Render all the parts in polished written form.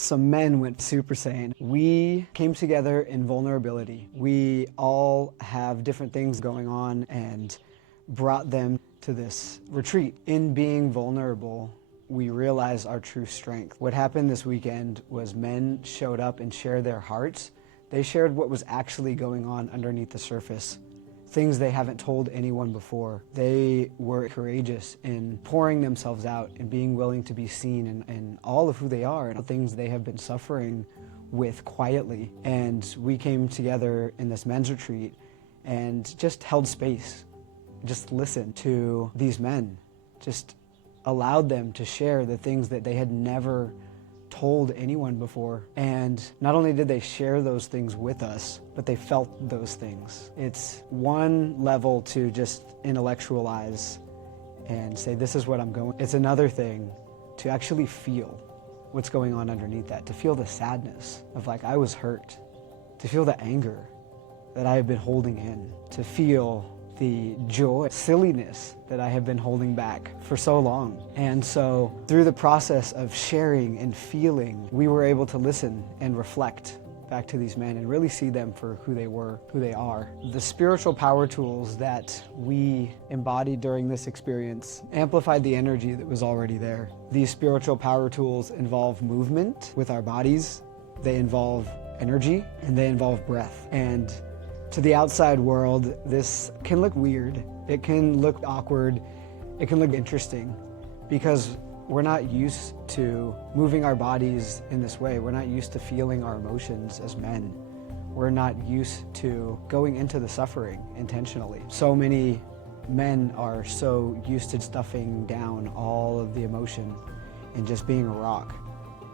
Some men went Super Saiyan. We came together in vulnerability. We all have different things going on and brought them to this retreat. In being vulnerable, we realized our true strength. What happened this weekend was men showed up and shared their hearts. They shared what was actually going on underneath the surface, things they haven't told anyone before. They were courageous in pouring themselves out and being willing to be seen in all of who they are and things they have been suffering with quietly. And we came together in this men's retreat and just held space, just listened to these men, just allowed them to share the things that they had never told anyone before. And not only did they share those things with us, but they felt those things. It's one level to just intellectualize and say, this is what I'm going. It's another thing to actually feel what's going on underneath that, to feel the sadness of like, I was hurt, to feel the anger that I have been holding in, to feel the joy, silliness that I have been holding back for so long. And so through the process of sharing and feeling, we were able to listen and reflect back to these men and really see them for who they were, who they are. The spiritual power tools that we embodied during this experience amplified the energy that was already there. These spiritual power tools involve movement with our bodies, they involve energy, and they involve breath. And to the outside world, this can look weird, it can look awkward, it can look interesting because we're not used to moving our bodies in this way. We're not used to feeling our emotions as men. We're not used to going into the suffering intentionally. So many men are so used to stuffing down all of the emotion and just being a rock.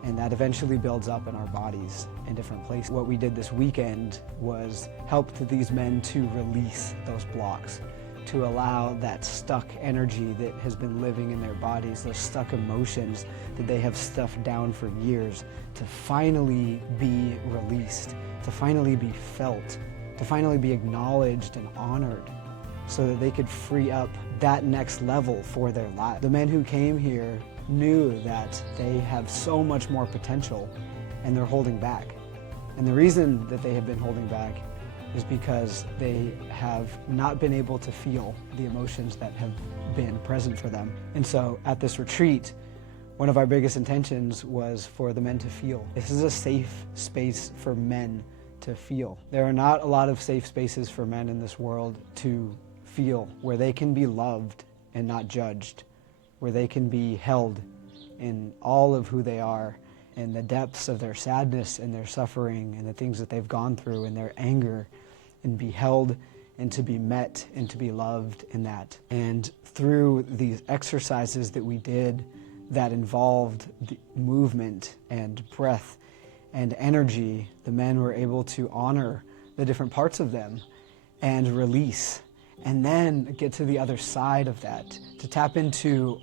And that eventually builds up in our bodies in different places. What we did this weekend was help these men to release those blocks, to allow that stuck energy that has been living in their bodies, those stuck emotions that they have stuffed down for years, to finally be released, to finally be felt, to finally be acknowledged and honored, so that they could free up that next level for their life. The men who came here knew that they have so much more potential and they're holding back. And the reason that they have been holding back is because they have not been able to feel the emotions that have been present for them. And so at this retreat, one of our biggest intentions was for the men to feel. This is a safe space for men to feel. There are not a lot of safe spaces for men in this world to feel, where they can be loved and not judged, where they can be held in all of who they are, in the depths of their sadness and their suffering and the things that they've gone through and their anger, and be held and to be met and to be loved in that. And through these exercises that we did that involved the movement and breath and energy, the men were able to honor the different parts of them and release, and then get to the other side of that, to tap into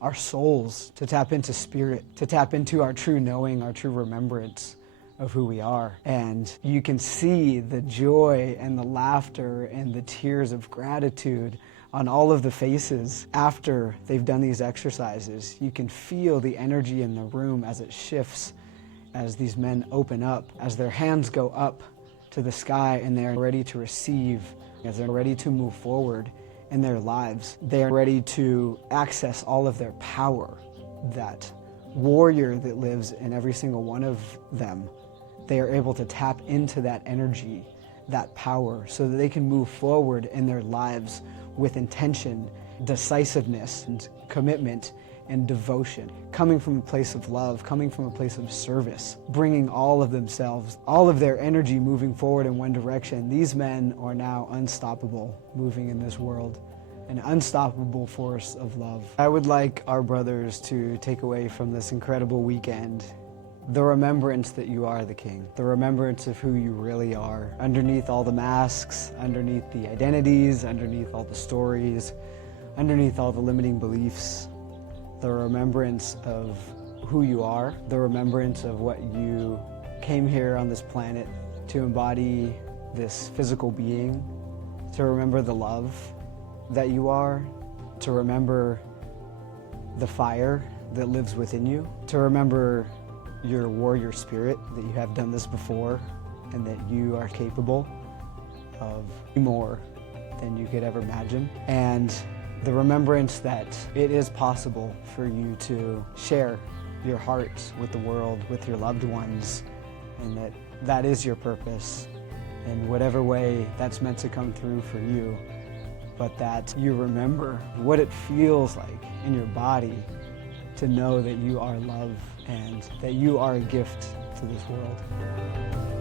our souls, to tap into spirit, to tap into our true knowing, our true remembrance of who we are. And you can see the joy and the laughter and the tears of gratitude on all of the faces after they've done these exercises. You can feel the energy in the room as it shifts, as these men open up, as their hands go up to the sky and they're ready to receive, as they're ready to move forward in their lives. They're ready to access all of their power, that warrior that lives in every single one of them. They are able to tap into that energy, that power, so that they can move forward in their lives with intention, decisiveness, and commitment, and devotion, coming from a place of love, coming from a place of service, bringing all of themselves, all of their energy moving forward in one direction. These men are now unstoppable, moving in this world, an unstoppable force of love. I would like our brothers to take away from this incredible weekend the remembrance that you are the king, the remembrance of who you really are, underneath all the masks, underneath the identities, underneath all the stories, underneath all the limiting beliefs, the remembrance of who you are, the remembrance of what you came here on this planet to embody, this physical being, to remember the love that you are, to remember the fire that lives within you, to remember your warrior spirit, that you have done this before and that you are capable of more than you could ever imagine. And the remembrance that it is possible for you to share your heart with the world, with your loved ones, and that that is your purpose in whatever way that's meant to come through for you, but that you remember what it feels like in your body to know that you are love and that you are a gift to this world.